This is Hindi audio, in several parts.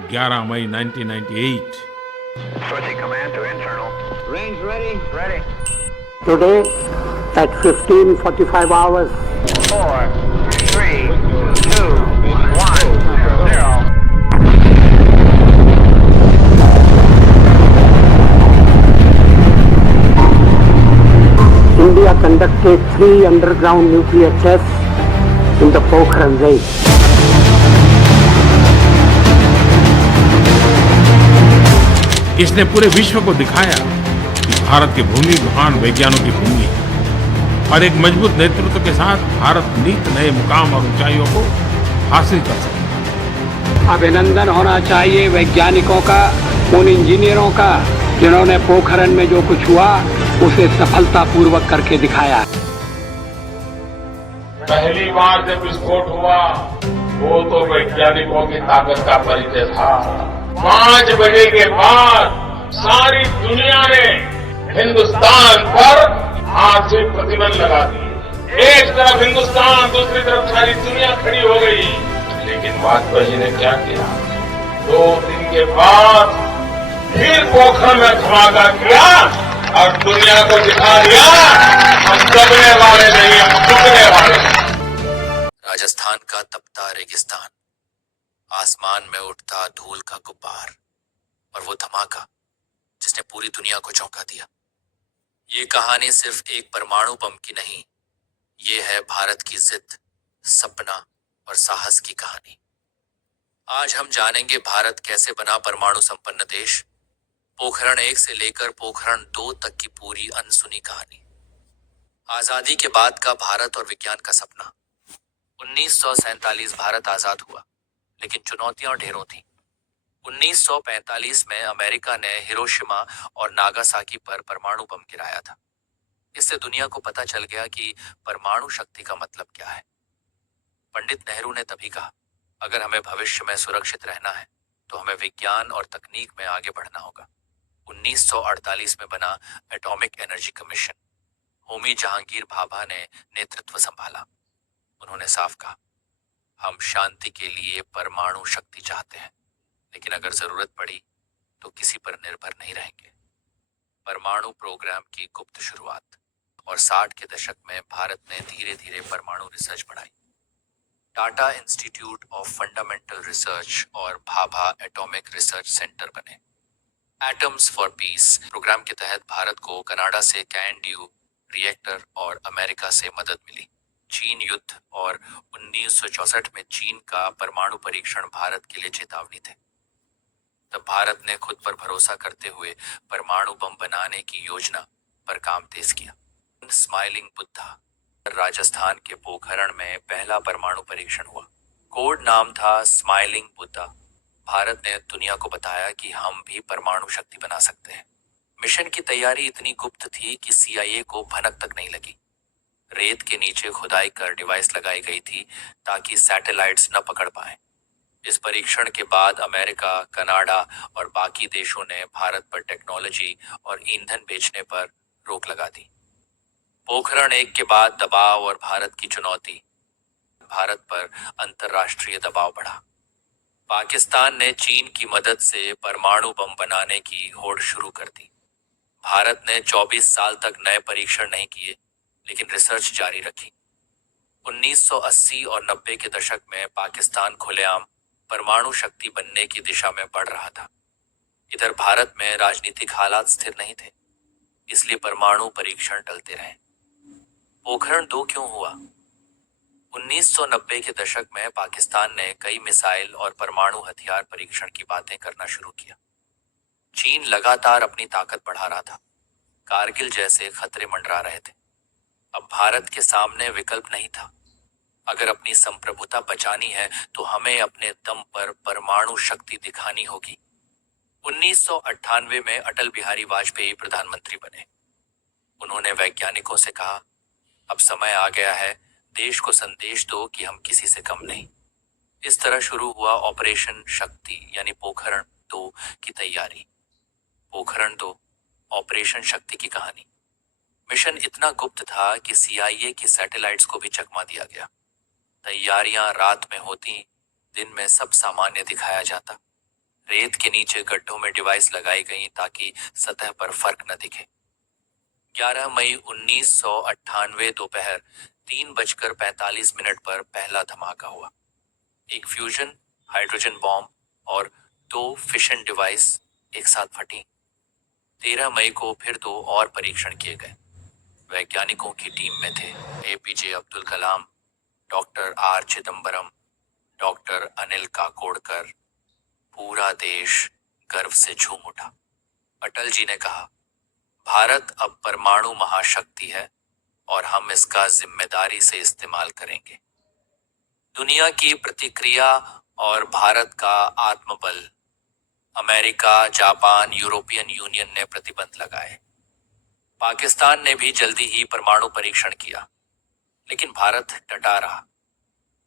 11 May 1998। Switching command to internal. Range ready? Ready. Today at 15:45 hours. 4, 3, 2, 1, 0. India conducted 3 underground nuclear tests in the Pokhran range. इसने पूरे विश्व को दिखाया कि भारत की भूमि महान वैज्ञानिकों की भूमि है और एक मजबूत नेतृत्व के साथ भारत नित नए मुकाम और ऊंचाइयों को हासिल कर सकता है। अभिनंदन होना चाहिए वैज्ञानिकों का, उन इंजीनियरों का जिन्होंने पोखरण में जो कुछ हुआ उसे सफलतापूर्वक करके दिखाया। पहली बार जब विस्फोट हुआ वो तो वैज्ञानिकों की ताकत का परिचय था। 5 बजे के बाद सारी दुनिया ने हिंदुस्तान पर आर्थिक प्रतिबंध लगा दिए। एक तरफ हिंदुस्तान, दूसरी तरफ सारी दुनिया खड़ी हो गई। लेकिन वाजपेयी ने क्या किया? 2 दिन के बाद फिर पोखरण में धमाका किया और दुनिया को दिखा दिया हम दबने वाले नहीं, हम टूटने वाले। राजस्थान का तपता रेगिस्तान, आसमान में उठता धूल का गुब्बार और वो धमाका जिसने पूरी दुनिया को चौंका दिया। ये कहानी सिर्फ एक परमाणु बम की नहीं, ये है भारत की जिद, सपना और साहस की कहानी। आज हम जानेंगे भारत कैसे बना परमाणु संपन्न देश, पोखरण 1 से लेकर पोखरण 2 तक की पूरी अनसुनी कहानी। आजादी के बाद का भारत और विज्ञान का सपना। 1947 भारत आजाद हुआ, लेकिन चुनौतियां ढेरों थीं। 1945 में अमेरिका ने हिरोशिमा और नागासाकी पर परमाणु बम गिराया था। इससे दुनिया को पता चल गया कि परमाणु शक्ति का मतलब क्या है। पंडित नेहरू ने तभी कहा, अगर हमें भविष्य में सुरक्षित रहना है तो हमें विज्ञान और तकनीक में आगे बढ़ना होगा। 1948 में बना atomic energy commission. Homi Jahangir Bhabha ने नेतृत्व संभाला। उन्होंने साफ कहा, हम शांति के लिए परमाणु शक्ति चाहते हैं, लेकिन अगर जरूरत पड़ी तो किसी पर निर्भर नहीं रहेंगे। परमाणु प्रोग्राम की गुप्त शुरुआत और 60 के दशक में भारत ने धीरे धीरे परमाणु रिसर्च बढ़ाई। Tata institute of fundamental research और भाभा एटॉमिक रिसर्च सेंटर बने। एटम्स फॉर पीस प्रोग्राम के तहत भारत को कनाडा से कैन ड्यू रिएक्टर और अमेरिका से मदद मिली। चीन युद्ध और 1964 में चीन का परमाणु परीक्षण भारत के लिए चेतावनी थे। तब भारत ने खुद पर भरोसा करते हुए परमाणु बम बनाने की योजना पर काम तेज किया। स्माइलिंग बुद्धा, राजस्थान के पोखरण में पहला परमाणु परीक्षण हुआ। कोड नाम था स्माइलिंग बुद्धा। भारत ने दुनिया को बताया कि हम भी परमाणु शक्ति बना सकते हैं। मिशन की तैयारी इतनी गुप्त थी कि CIA को भनक तक नहीं लगी। रेत के नीचे खुदाई कर डिवाइस लगाई गई थी ताकि सैटेलाइट्स न पकड़ पाएं। इस परीक्षण के बाद अमेरिका, कनाडा और बाकी देशों ने भारत पर टेक्नोलॉजी और ईंधन बेचने पर रोक लगा दी। पोखरण 1 के बाद दबाव और भारत की चुनौती। भारत पर अंतर्राष्ट्रीय दबाव बढ़ा। पाकिस्तान ने चीन की मदद से परमाणु बम बनाने की होड़ शुरू कर दी। भारत ने 24 साल तक नए परीक्षण नहीं किए, लेकिन रिसर्च जारी रखी। 1980 और 90 के दशक में पाकिस्तान खुलेआम परमाणु शक्ति बनने की दिशा में बढ़ रहा था। इधर भारत में राजनीतिक हालात स्थिर नहीं थे, इसलिए परमाणु परीक्षण टलते रहे। पोखरण 2 क्यों हुआ? 1990 के दशक में पाकिस्तान ने कई मिसाइल और परमाणु हथियार परीक्षण की बातें करना शुरू किया। चीन लगातार अपनी ताकत बढ़ा रहा था। कारगिल जैसे खतरे मंडरा रहे थे। अब भारत के सामने विकल्प नहीं था। अगर अपनी संप्रभुता बचानी है तो हमें अपने दम पर परमाणु शक्ति दिखानी होगी। 1998 में अटल बिहारी वाजपेयी प्रधानमंत्री बने। उन्होंने वैज्ञानिकों से कहा, अब समय आ गया है, देश को संदेश दो कि हम किसी से कम नहीं। इस तरह शुरू हुआ ऑपरेशन शक्ति यानी पोखरण 2 की तैयारी। पोखरण 2 ऑपरेशन शक्ति की कहानी। मिशन इतना गुप्त था कि CIA की सैटेलाइट्स को भी चकमा दिया गया। तैयारियां रात में होती, दिन में सब सामान्य दिखाया जाता। रेत के नीचे गड्ढों में डिवाइस लगाई गई ताकि सतह पर फर्क न दिखे। 11 मई 1998 दोपहर 3:45 पर पहला धमाका हुआ। एक फ्यूजन हाइड्रोजन बॉम्ब और 2 फिशन डिवाइस एक साथ फटी। 13 मई को फिर 2 और परीक्षण किए गए। वैज्ञानिकों की टीम में थे APJ Abdul Kalam, doctor R Chidambaram, doctor Anil Kakodkar. पूरा देश गर्व से झूम उठा। अटल जी ने कहा, भारत अब परमाणु महाशक्ति है और हम इसका जिम्मेदारी से इस्तेमाल करेंगे। दुनिया की प्रतिक्रिया और भारत का आत्मबल। अमेरिका, जापान, यूरोपियन यूनियन ने प्रतिबंध लगाए। पाकिस्तान ने भी जल्दी ही परमाणु परीक्षण किया, लेकिन भारत डटा रहा।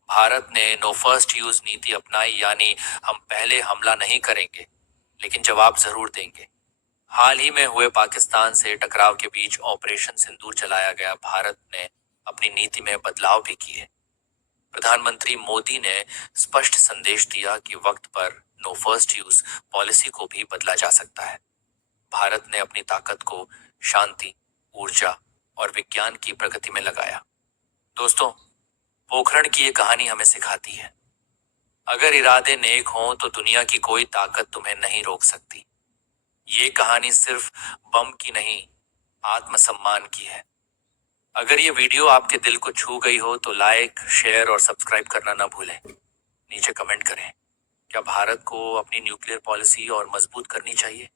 भारत ने नो फर्स्ट यूज नीति अपनाई, यानी हम पहले हमला नहीं करेंगे लेकिन जवाब जरूर देंगे। हाल ही में हुए पाकिस्तान से टकराव के बीच ऑपरेशन सिंदूर चलाया गया। भारत ने अपनी नीति में बदलाव भी किए। प्रधानमंत्री मोदी ने स्पष्ट संदेश दिया कि वक्त पर नो फर्स्ट यूज पॉलिसी को भी बदला जा सकता है। भारत ने अपनी ताकत को शांति, ऊर्जा और विज्ञान की प्रगति में लगाया। दोस्तों, पोखरण की ये कहानी हमें सिखाती है, अगर इरादे नेक हों तो दुनिया की कोई ताकत तुम्हें नहीं रोक सकती। ये कहानी सिर्फ बम की नहीं, आत्मसम्मान की है। अगर ये वीडियो आपके दिल को छू गई हो तो लाइक, शेयर और सब्सक्राइब करना ना भूलें। नीचे कमेंट करें, क्या भारत को अपनी न्यूक्लियर पॉलिसी और मजबूत करनी चाहिए?